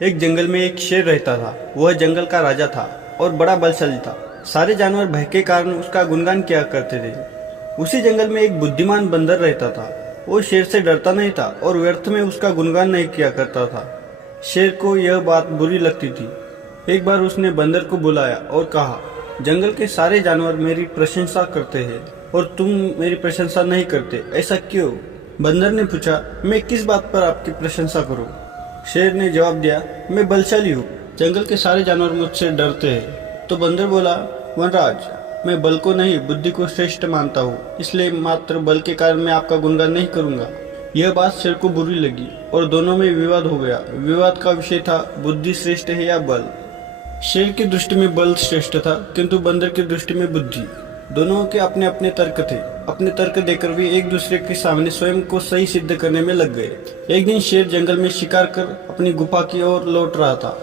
एक जंगल में एक शेर रहता था। वह जंगल का राजा था और बड़ा बलशाली था। सारे जानवर भय के कारण उसका गुणगान किया करते थे। उसी जंगल में एक बुद्धिमान बंदर रहता था। वो शेर से डरता नहीं था और व्यर्थ में उसका गुणगान नहीं किया करता था। शेर को यह बात बुरी लगती थी। एक बार उसने बंदर को बुलाया और कहा, जंगल के सारे जानवर मेरी प्रशंसा करते हैं और तुम मेरी प्रशंसा नहीं करते, ऐसा क्यों? बंदर ने पूछा, मैं किस बात पर आपकी प्रशंसा करूं? शेर ने जवाब दिया, मैं बलशाली हूँ, जंगल के सारे जानवर मुझसे डरते हैं। तो बंदर बोला, वनराज, मैं बल को नहीं बुद्धि को श्रेष्ठ मानता हूँ, इसलिए मात्र बल के कारण मैं आपका गुणगान नहीं करूंगा। यह बात शेर को बुरी लगी और दोनों में विवाद हो गया। विवाद का विषय था बुद्धि श्रेष्ठ है या बल। शेर की दृष्टि में बल श्रेष्ठ था, किंतु बंदर की दृष्टि में बुद्धि। दोनों के अपने अपने तर्क थे। अपने तर्क देकर वे एक दूसरे के सामने स्वयं को सही सिद्ध करने में लग गए। एक दिन शेर जंगल में शिकार कर अपनी गुफा की ओर लौट रहा था।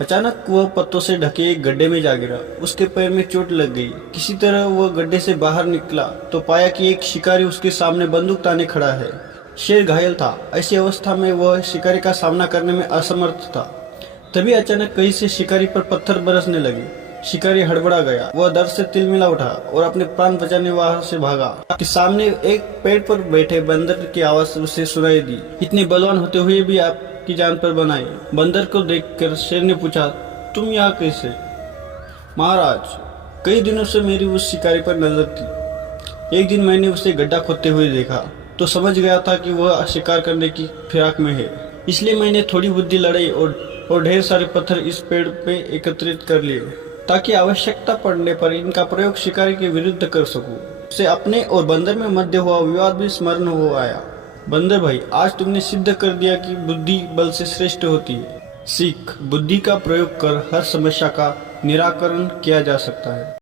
अचानक वह पत्तों से ढके एक गड्ढे में जा गिरा। उसके पैर में चोट लग गई। किसी तरह वह गड्ढे से बाहर निकला तो पाया कि एक शिकारी उसके सामने बंदूक ताने खड़ा है। शेर घायल था। ऐसी अवस्था में वह शिकारी का सामना करने में असमर्थ था। तभी अचानक कहीं से शिकारी पर पत्थर बरसने लगे। शिकारी हड़बड़ा गया। वह दर्द से तिलमिला उठा और अपने प्राण बचाने वहां से भागा कि सामने एक पेड़ पर बैठे बंदर की आवाज उसे सुनाई दी, इतने बलवान होते हुए भी आपकी जान पर बनाई। बंदर को देखकर शेर ने पूछा, तुम यहाँ कैसे? महाराज, कई दिनों से मेरी उस शिकारी पर नजर थी। एक दिन मैंने उसे गड्ढा खोदते हुए देखा तो समझ गया था कि वह शिकार करने की फिराक में है। इसलिए मैंने थोड़ी बुद्धि लड़ाई और ढेर सारे पत्थर इस पेड़ पे एकत्रित कर लिए ताकि आवश्यकता पड़ने पर इनका प्रयोग शिकारी के विरुद्ध कर सकूं। उसे अपने और बंदर में मध्य हुआ विवाद भी स्मरण हो आया। बंदर भाई, आज तुमने सिद्ध कर दिया कि बुद्धि बल से श्रेष्ठ होती है। सीख, बुद्धि का प्रयोग कर हर समस्या का निराकरण किया जा सकता है।